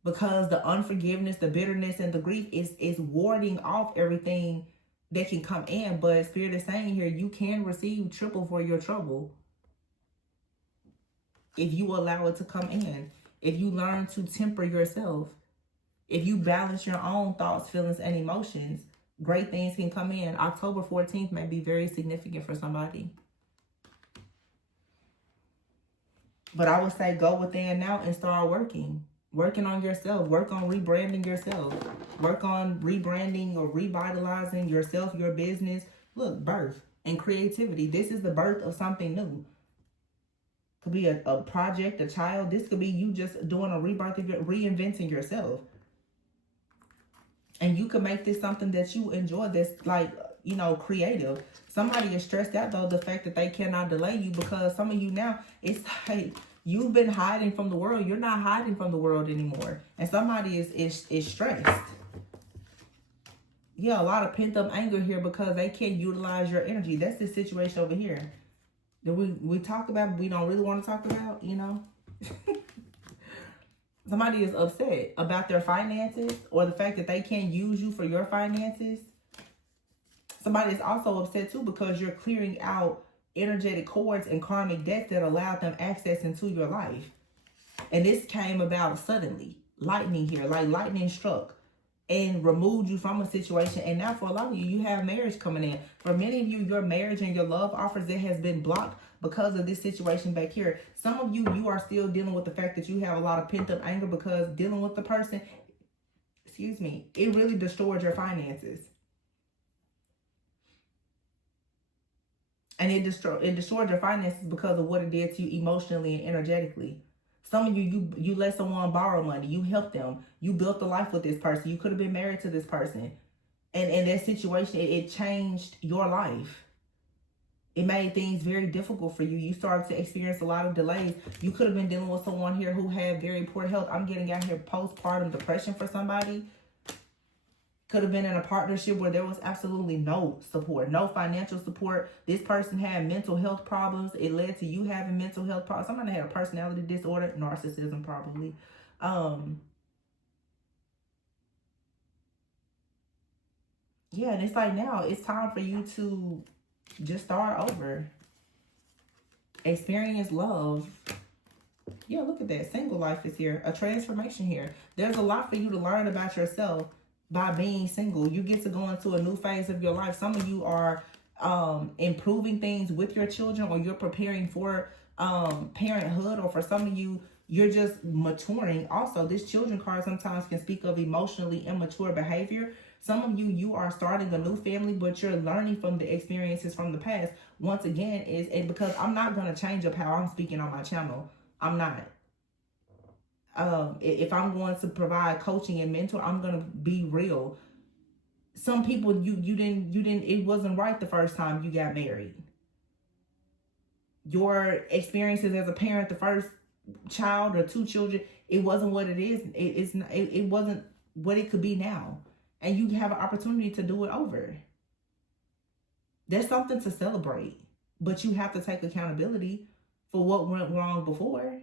Because the unforgiveness, the bitterness, and the grief is warding off everything that can come in. But Spirit is saying here, you can receive triple for your trouble if you allow it to come in. If you learn to temper yourself, if you balance your own thoughts, feelings, and emotions, great things can come in. October 14th may be very significant for somebody. But I would say go within now and start working. Working on yourself. Work on rebranding yourself. Work on rebranding or revitalizing yourself, your business. Look, birth and creativity. This is the birth of something new. Could be a project, a child. This could be you just doing a rebirth of reinventing yourself. And you could make this something that you enjoy, that's like, you know, creative. Somebody is stressed out though, the fact that they cannot delay you, because some of you now, it's like you've been hiding from the world. You're not hiding from the world anymore. And somebody is stressed. Yeah, a lot of pent up anger here because they can't utilize your energy. That's the situation over here that we talk about, but we don't really want to talk about, you know. Somebody is upset about their finances or the fact that they can't use you for your finances. Somebody is also upset too because you're clearing out energetic cords and karmic debts that allowed them access into your life. And this came about suddenly. Lightning here, like lightning struck and removed you from a situation. And now for a lot of you, you have marriage coming in. For many of you, your marriage and your love offers, that has been blocked because of this situation back here. Some of you, you are still dealing with the fact that you have a lot of pent up anger because dealing with the person, excuse me, it really destroyed your finances. And it destroyed your finances because of what it did to you emotionally and energetically. Some of you let someone borrow money. You helped them. You built a life with this person. You could have been married to this person. And in that situation, it changed your life. It made things very difficult for you. You started to experience a lot of delays. You could have been dealing with someone here who had very poor health. I'm getting out here postpartum depression for somebody. Could have been in a partnership where there was absolutely no support, no financial support. This person had mental health problems. It led to you having mental health problems. Somebody had a personality disorder, narcissism probably. Yeah, and it's like now it's time for you to just start over. Experience love. Yeah, look at that. Single life is here. A transformation here. There's a lot for you to learn about yourself by being single. You get to go into a new phase of your life. Some of you are improving things with your children, or you're preparing for parenthood, or for some of you, you're just maturing. Also, this children card sometimes can speak of emotionally immature behavior. Some of you, you are starting a new family, but you're learning from the experiences from the past. Once again, because I'm not going to change up how I'm speaking on my channel. I'm not. If I'm going to provide coaching and mentor, I'm going to be real. Some people, you didn't, it wasn't right the first time you got married. Your experiences as a parent, the first child or two children, it wasn't what it is. It wasn't what it could be now. And you have an opportunity to do it over. There's something to celebrate, but you have to take accountability for what went wrong before.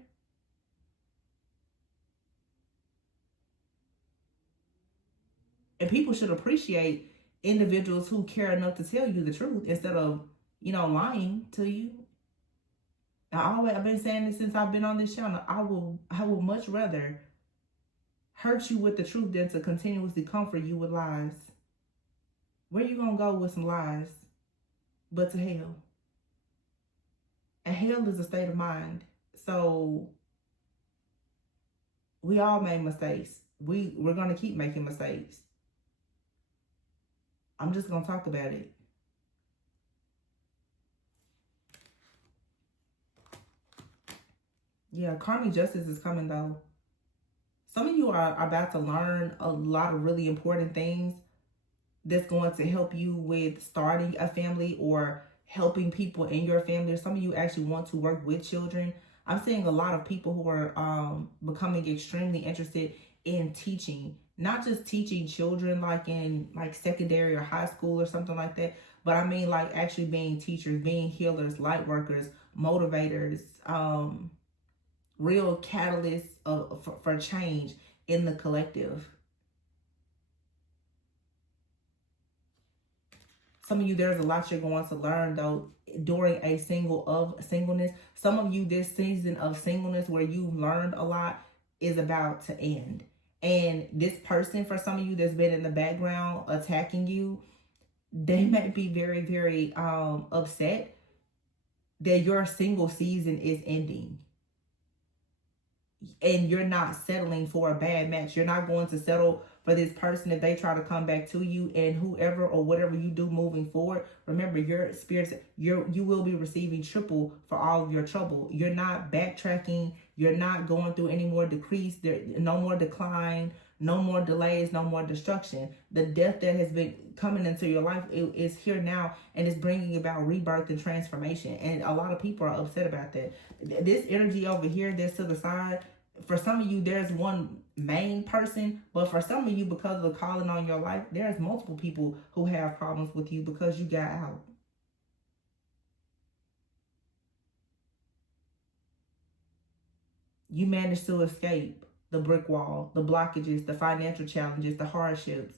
And people should appreciate individuals who care enough to tell you the truth instead of, you know, lying to you. I've been saying this since I've been on this channel. I will much rather hurt you with the truth than to continuously comfort you with lies. Where you gonna go with some lies but to hell? And hell is a state of mind. So we all made mistakes. We're gonna keep making mistakes. I'm just gonna talk about it. Yeah, karmic justice is coming though. Some of you are about to learn a lot of really important things that's going to help you with starting a family or helping people in your family. Or some of you actually want to work with children. I'm seeing a lot of people who are becoming extremely interested in teaching. Not just teaching children like in like secondary or high school or something like that, but I mean like actually being teachers, being healers, light workers, motivators, real catalysts for change in the collective. Some of you, there's a lot you're going to learn though during a singleness. Some of you, this season of singleness where you've learned a lot is about to end. And this person, for some of you that's been in the background attacking you, they may be very, very upset that your single season is ending. and you're not settling for a bad match. You're not going to settle for this person if they try to come back to you. And whoever or whatever you do moving forward, remember, your spirits, you will be receiving triple for all of your trouble. You're not backtracking. You're not going through any more decrease. There, no more decline, no more delays, no more destruction. The death that has been coming into your life is here now, and it's bringing about rebirth and transformation. And a lot of people are upset about that. This energy over here that's to the side, for some of you, there's one main person, but for some of you, because of the calling on your life, there's multiple people who have problems with you because you got out. You managed to escape the brick wall, the blockages, the financial challenges, the hardships,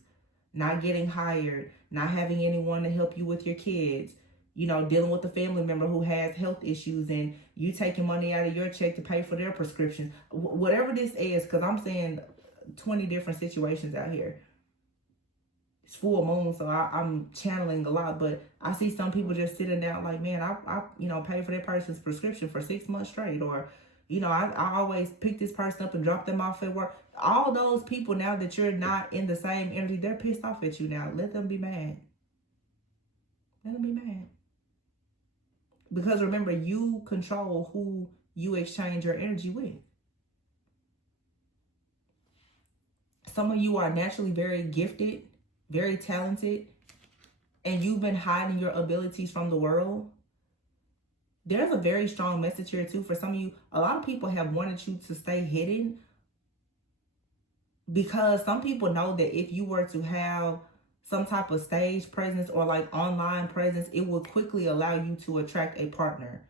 not getting hired, not having anyone to help you with your kids, you know, dealing with a family member who has health issues and you taking money out of your check to pay for their prescriptions. Whatever this is, because I'm saying 20 different situations out here. It's full moon, so I'm channeling a lot, but I see some people just sitting down like, man, I you know, pay for that person's prescription for 6 months straight, or, you know, I always pick this person up and drop them off at work. All those people, now that you're not in the same energy, they're pissed off at you now. Let them be mad. Let them be mad. Because remember, you control who you exchange your energy with. Some of you are naturally very gifted, very talented, and you've been hiding your abilities from the world. There's a very strong message here too. For some of you, a lot of people have wanted you to stay hidden, because some people know that if you were to have some type of stage presence or like online presence, it will quickly allow you to attract a partner.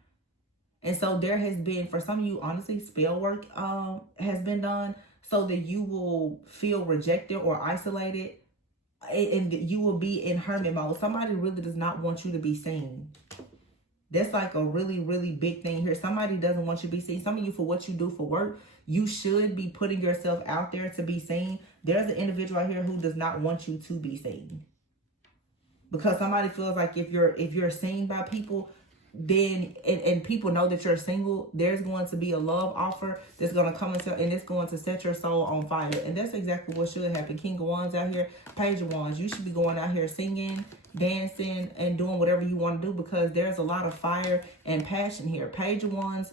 And so there has been, for some of you, honestly, spell work has been done so that you will feel rejected or isolated, and you will be in hermit mode. Somebody really does not want you to be seen. That's like a really, really big thing here. Somebody doesn't want you to be seen. Some of you, for what you do for work, you should be putting yourself out there to be seen. There's an individual out here who does not want you to be seen, because somebody feels like if you're seen by people, then and people know that you're single, there's going to be a love offer that's going to come into, and it's going to set your soul on fire. And that's exactly what should happen. King of Wands out here, Page of Wands. You should be going out here singing, dancing, and doing whatever you want to do, because there's a lot of fire and passion here. Page of Wands,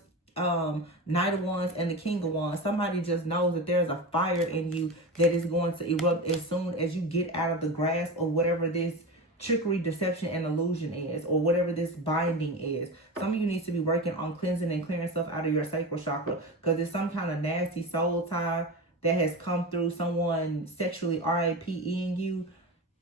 Knight of Wands, and the King of Wands. Somebody just knows that there's a fire in you that is going to erupt as soon as you get out of the grasp of whatever this trickery, deception, and illusion is, or whatever this binding is. Some of you need to be working on cleansing and clearing stuff out of your sacral chakra, because there's some kind of nasty soul tie that has come through, someone sexually RIPing you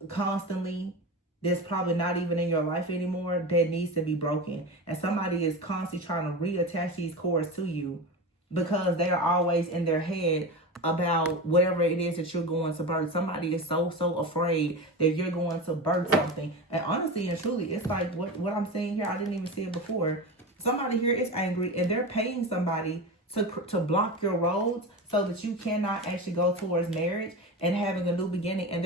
constantly, that's probably not even in your life anymore, that needs to be broken. And somebody is constantly trying to reattach these cords to you, because they are always in their head about whatever it is that you're going to birth. Somebody is so afraid that you're going to birth something. And honestly and truly, it's like what I'm saying here, I didn't even see it before. Somebody here is angry, and they're paying somebody to block your roads so that you cannot actually go towards marriage and having a new beginning. And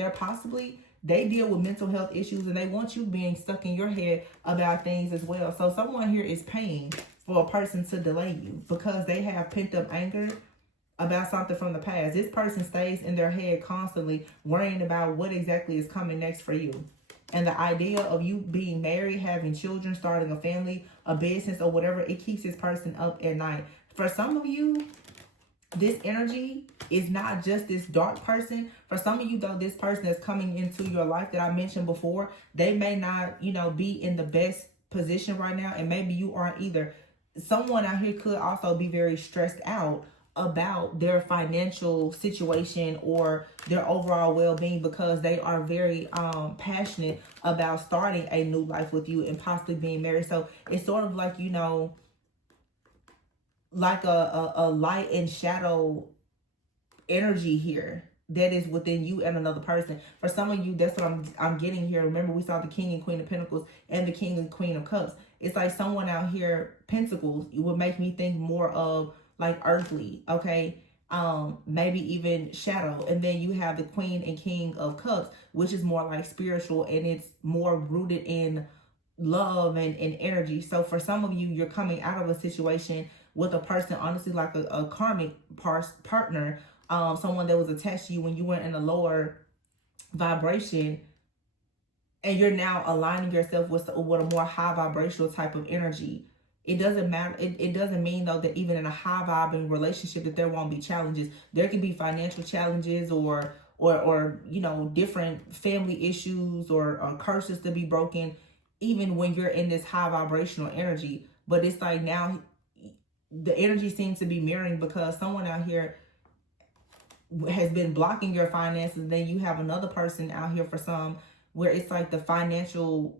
they deal with mental health issues, and they want you being stuck in your head about things as well. So someone here is paying for a person to delay you because they have pent up anger about something from the past. This person stays in their head constantly worrying about what exactly is coming next for you. And the idea of you being married, having children, starting a family, a business, or whatever, it keeps this person up at night. For some of you, this energy is not just this dark person. For some of you, though, this person that's coming into your life that I mentioned before, they may not, be in the best position right now, and maybe you aren't either. Someone out here could also be very stressed out about their financial situation or their overall well-being, because they are very passionate about starting a new life with you and possibly being married. So it's sort of like, like a light and shadow energy here that is within you and another person. For some of you, that's what I'm getting here. Remember, we saw the King and Queen of Pentacles and the King and Queen of Cups. It's like someone out here, Pentacles, it would make me think more of like earthly, okay? Maybe even shadow. And then you have the Queen and King of Cups, which is more like spiritual, and it's more rooted in love and energy. So for some of you, you're coming out of a situation with a person, honestly, like a karmic partner, someone that was attached to you when you were in a lower vibration, and you're now aligning yourself with a more high vibrational type of energy. It doesn't matter. It doesn't mean, though, that even in a high vibing relationship that there won't be challenges. There can be financial challenges or you know, different family issues or curses to be broken, even when you're in this high vibrational energy. But it's like now the energy seems to be mirroring, because someone out here has been blocking your finances. Then you have another person out here for some where it's like the financial,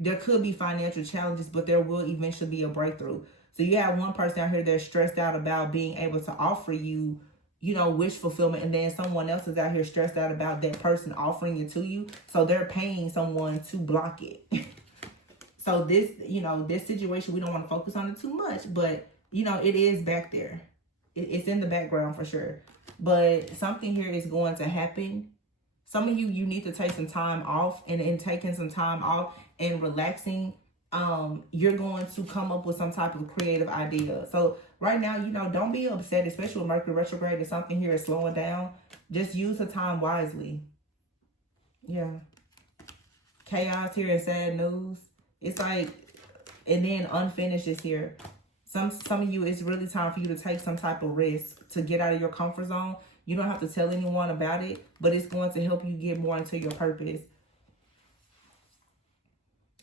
there could be financial challenges, but there will eventually be a breakthrough. So you have one person out here that's stressed out about being able to offer you, you know, wish fulfillment, and then someone else is out here stressed out about that person offering it to you. So they're paying someone to block it. So this, you know, this situation, we don't want to focus on it too much, but you know, it is back there. It's in the background for sure. But something here is going to happen. Some of you need to take some time off, and in taking some time off and relaxing, you're going to come up with some type of creative idea. So right now, you know, don't be upset, especially with Mercury retrograde, if something here is slowing down. Just use the time wisely. Yeah. Chaos here and sad news. It's like, and then unfinished is here. Some of you, it's really time for you to take some type of risk to get out of your comfort zone. You don't have to tell anyone about it, but it's going to help you get more into your purpose.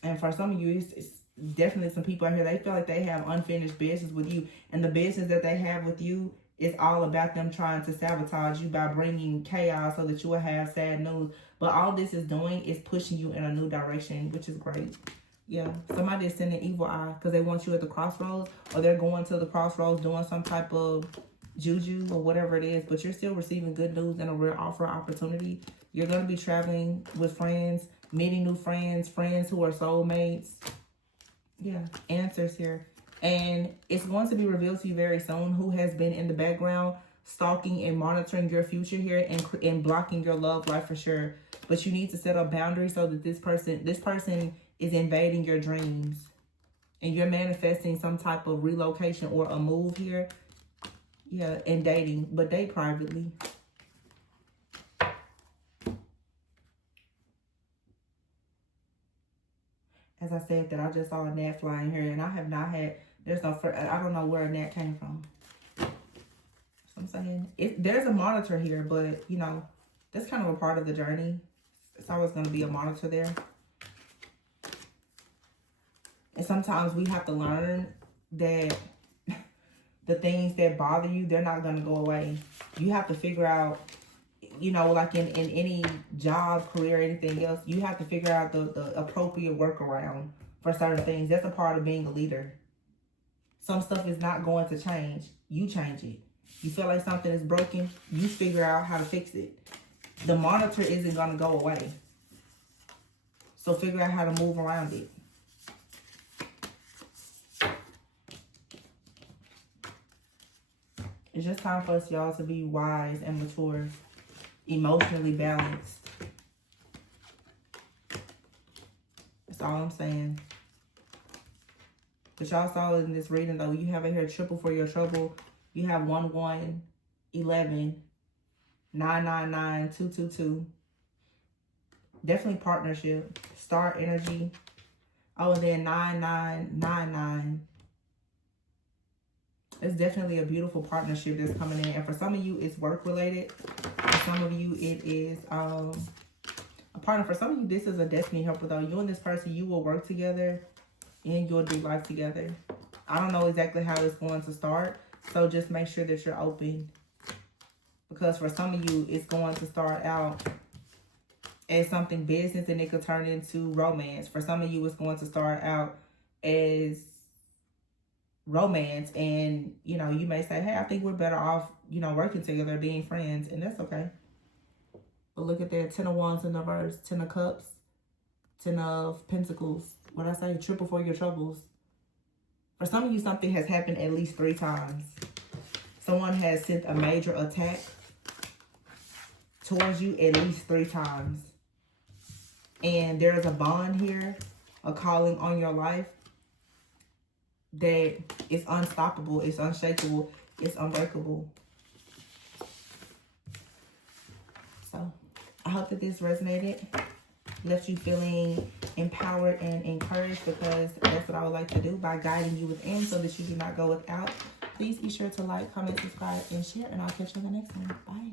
And for some of you, it's definitely some people out here, they feel like they have unfinished business with you. And the business that they have with you is all about them trying to sabotage you by bringing chaos so that you will have sad news. But all this is doing is pushing you in a new direction, which is great. Yeah, somebody is sending evil eye because they want you at the crossroads, or they're going to the crossroads doing some type of juju or whatever it is, but you're still receiving good news and a real offer opportunity. You're going to be traveling with friends, meeting new friends, friends who are soulmates. Yeah, answers here. And it's going to be revealed to you very soon who has been in the background stalking and monitoring your future here and blocking your love life for sure. But you need to set up boundaries so that this person is invading your dreams, and you're manifesting some type of relocation or a move here. Yeah, and dating, but date privately. As I said that, I just saw a gnat flying here, and I have not had, I don't know where a gnat came from. So I'm saying, there's a monitor here, but, you know, that's kind of a part of the journey. It's always going to be a monitor there. And sometimes we have to learn that the things that bother you, they're not going to go away. You have to figure out, you know, like in any job, career, anything else, you have to figure out the appropriate workaround for certain things. That's a part of being a leader. Some stuff is not going to change. You change it. You feel like something is broken, you figure out how to fix it. The monitor isn't going to go away. So figure out how to move around it. It's just time for us, y'all, to be wise and mature, emotionally balanced. That's all I'm saying. But y'all saw in this reading, though, you have it here, triple for your trouble. You have 1, 1, 11, 9, 9, 9, 2, 2, 2. Definitely partnership. Star energy. Oh, and then 9, 9, 9, 9. It's definitely a beautiful partnership that's coming in. And for some of you, it's work-related. For some of you, it is a partner. For some of you, this is a destiny helper, though. You and this person, you will work together and you'll do life together. I don't know exactly how it's going to start. So just make sure that you're open. Because for some of you, it's going to start out as something business and it could turn into romance. For some of you, it's going to start out as romance, and you know, you may say, hey, I think we're better off, you know, working together, being friends, and that's okay. But look at that, 10 of Wands in the reverse, 10 of Cups, 10 of Pentacles. What I say, triple for your troubles. For some of you, something has happened at least 3 times. Someone has sent a major attack towards you at least 3 times. And there's a bond here, a calling on your life that It's unstoppable. It's unshakable. It's unbreakable. So I hope that this resonated, left you feeling empowered and encouraged, because that's what I would like to do by guiding you within so that you do not go without. Please be sure to like, comment, subscribe, and share, and I'll catch you on the next one. Bye.